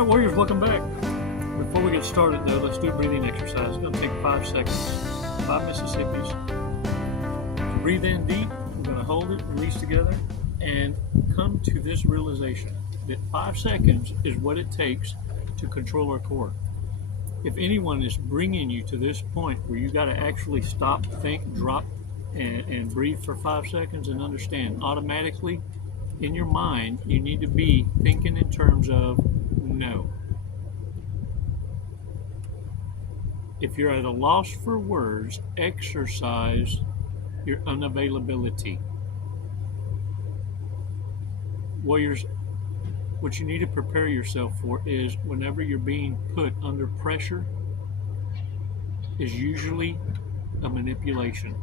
right, warriors, welcome back. Before we get started, though, let's do a breathing exercise. It's going to take 5 seconds, 5 Mississippis. So breathe in deep. We're going to hold it, release together, and come to this realization that 5 seconds is what it takes to control our core. If anyone is bringing you to this point where you got to actually stop, think, drop, and breathe for 5 seconds and understand automatically in your mind, you need to be thinking in terms of no. If you're at a loss for words, exercise your unavailability. Warriors, what you need to prepare yourself for is whenever you're being put under pressure is usually a manipulation.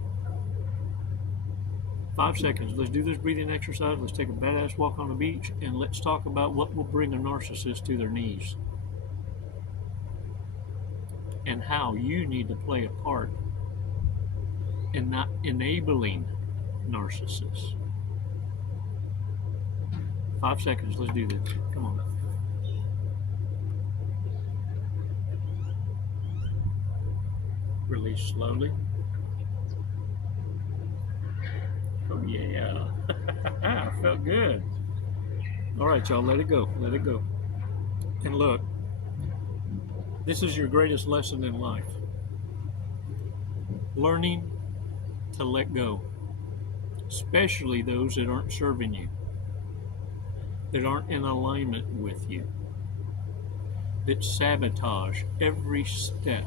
5 seconds. Let's do this breathing exercise. Let's take a badass walk on the beach, and let's talk about what will bring a narcissist to their knees and how you need to play a part in not enabling narcissists. 5 seconds. Let's do this. Come on. Release slowly. Oh, yeah. Felt good. All right, y'all, let it go. Let it go. And look, this is your greatest lesson in life. Learning to let go, especially those that aren't serving you, that aren't in alignment with you, that sabotage every step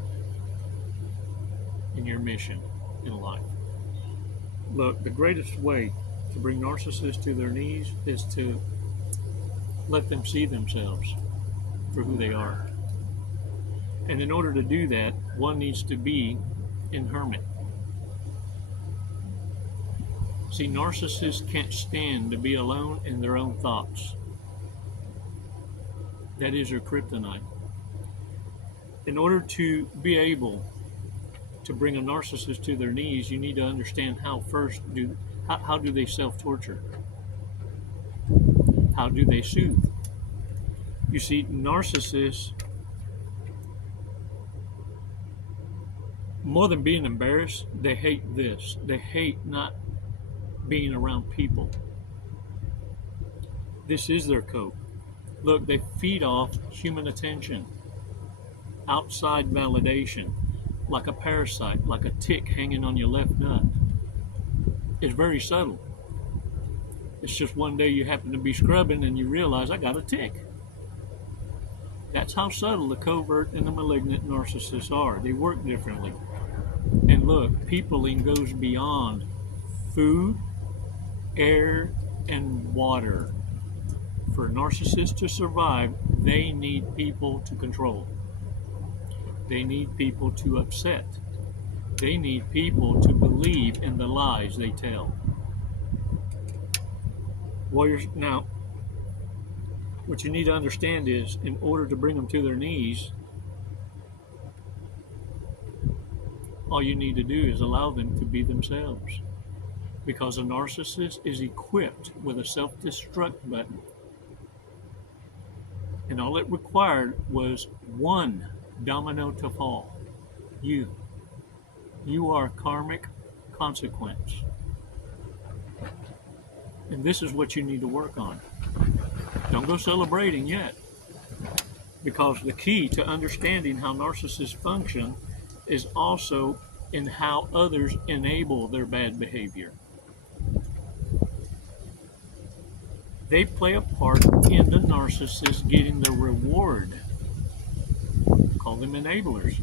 in your mission in life. Look, the greatest way to bring narcissists to their knees is to let them see themselves for who they are. And in order to do that, one needs to be in hermit. See, narcissists can't stand to be alone in their own thoughts. That is their kryptonite. In order to be able to bring a narcissist to their knees, you need to understand how do they self-torture? How do they soothe? You see, narcissists, more than being embarrassed, they hate this. They hate not being around people. This is their cope. Look, they feed off human attention, outside validation, like a parasite, like a tick hanging on your left nut. It's very subtle. It's just one day you happen to be scrubbing and you realize, I got a tick. That's how subtle the covert and the malignant narcissists are. They work differently. And look, peopling goes beyond food, air, and water. For narcissists to survive, they need people to control. They need people to upset. They need people to believe in the lies they tell. Warriors, now, what you need to understand is, in order to bring them to their knees, all you need to do is allow them to be themselves. Because a narcissist is equipped with a self-destruct button. And all it required was one domino to fall. You are karmic consequence. And this is what you need to work on. Don't go celebrating yet. Because the key to understanding how narcissists function is also in how others enable their bad behavior. They play a part in the narcissist getting the reward. Call them enablers.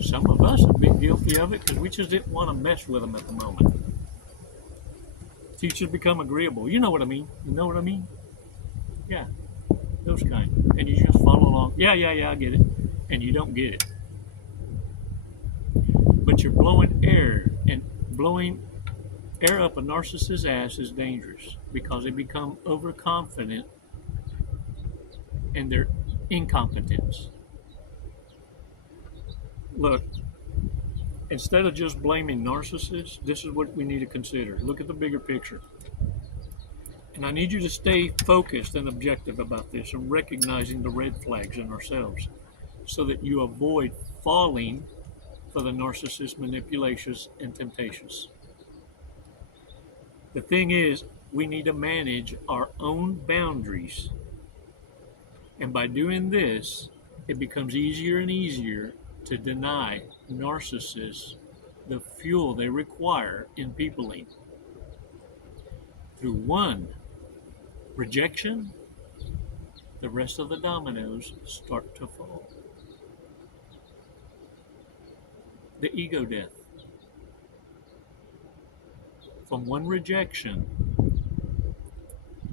Some of us have been guilty of it because we just didn't want to mess with them at the moment. Teachers become agreeable. You know what I mean? You know what I mean? Yeah, those kind. And you just follow along. Yeah, I get it. And you don't get it. But you're blowing air, and blowing air up a narcissist's ass is dangerous because they become overconfident in their incompetence. Look, instead of just blaming narcissists, this is what we need to consider. Look at the bigger picture. And I need you to stay focused and objective about this and recognizing the red flags in ourselves so that you avoid falling for the narcissist manipulations and temptations. The thing is, we need to manage our own boundaries. And by doing this, it becomes easier and easier to deny narcissists the fuel they require in peopling. Through one, rejection, the rest of the dominoes start to fall. The ego death. From one rejection,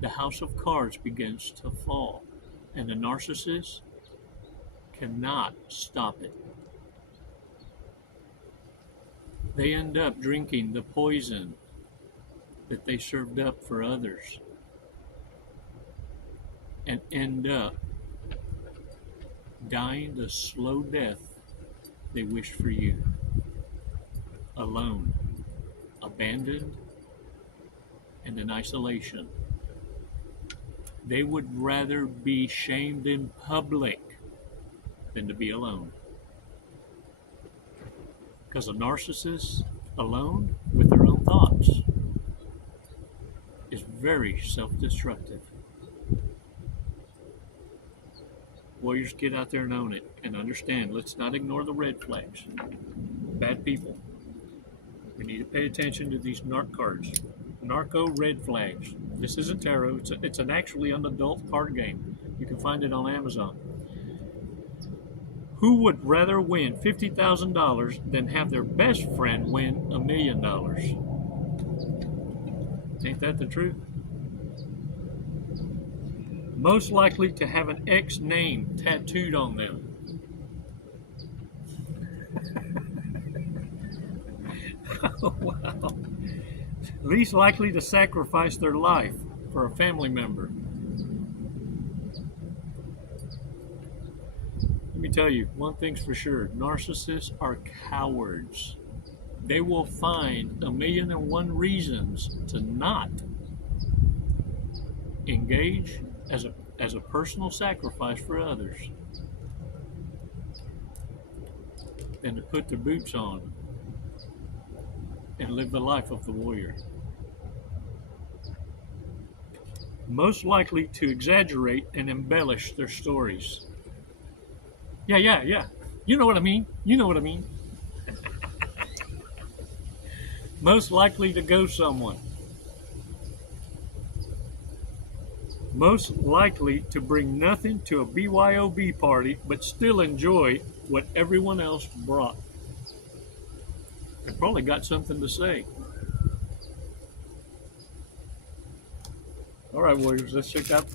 the house of cards begins to fall, and the narcissist cannot stop it. They end up drinking the poison that they served up for others and end up dying the slow death they wished for you. Alone, abandoned, and in isolation. They would rather be shamed in public than to be alone. Because a narcissist alone with their own thoughts is very self-destructive. Warriors, get out there and own it and understand. Let's not ignore the red flags. Bad people. We need to pay attention to these narc cards. Narco red flags. This isn't tarot. It's actually an adult card game. You can find it on Amazon. Who would rather win $50,000 than have their best friend win $1 million? Ain't that the truth? Most likely to have an X name tattooed on them. Oh, wow. Least likely to sacrifice their life for a family member. Let me tell you, one thing's for sure. Narcissists are cowards. They will find 1,000,001 reasons to not engage as a personal sacrifice for others than to put their boots on and live the life of the warrior. Most likely to exaggerate and embellish their stories. Yeah. You know what I mean. Most likely to ghost someone. Most likely to bring nothing to a BYOB party, but still enjoy what everyone else brought. They probably got something to say. All right, warriors, let's check out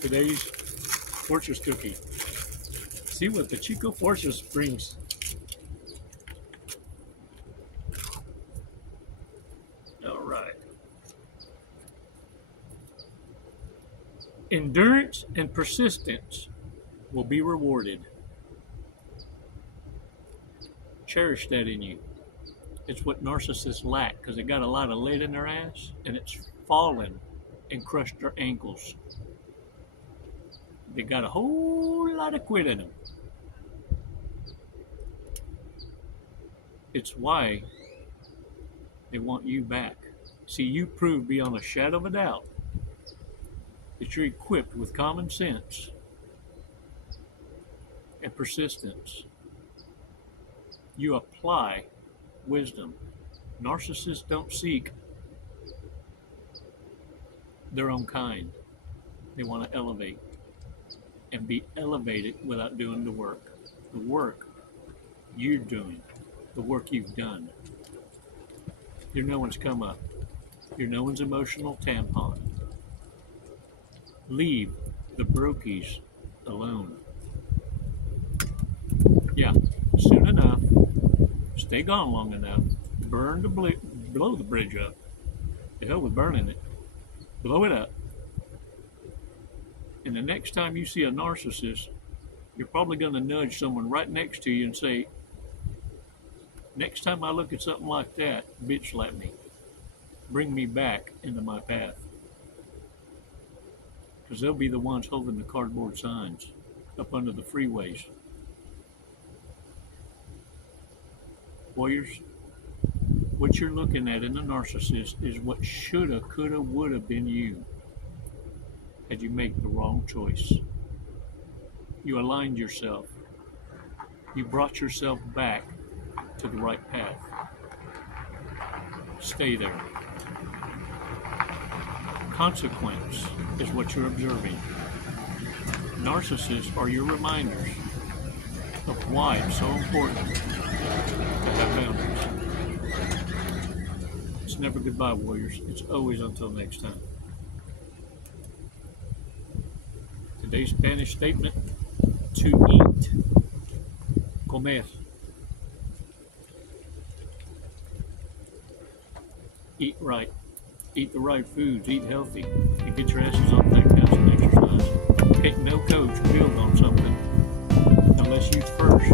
today's fortress cookie. See what the Chico Fortress brings. All right. Endurance and persistence will be rewarded. Cherish that in you. It's what narcissists lack because they got a lot of lead in their ass and it's fallen and crushed their ankles. They got a whole lot of quit in them. It's why they want you back. See, you prove beyond a shadow of a doubt that you're equipped with common sense and persistence. You apply wisdom. Narcissists don't seek their own kind. They want to elevate and be elevated without doing the work. The work you're doing, the work you've done. You're no one's come up. You're no one's emotional tampon. Leave the brokies alone. Yeah, soon enough, stay gone long enough, blow the bridge up. The hell with burning it. Blow it up. And the next time you see a narcissist, you're probably going to nudge someone right next to you and say, next time I look at something like that, bitch slap me. Bring me back into my path. because they'll be the ones holding the cardboard signs up under the freeways. Warriors, what you're looking at in a narcissist is what shoulda, coulda, woulda been you had you made the wrong choice. You aligned yourself. You brought yourself back to the right path. Stay there. Consequence is what you're observing. Narcissists are your reminders of why it's so important to have boundaries. It's never goodbye, warriors. It's always until next time. Today's Spanish statement: to eat. Comer. Eat right. Eat the right foods. Eat healthy. And get your asses on deck, guys, and exercise. Can't no coach build on something unless you first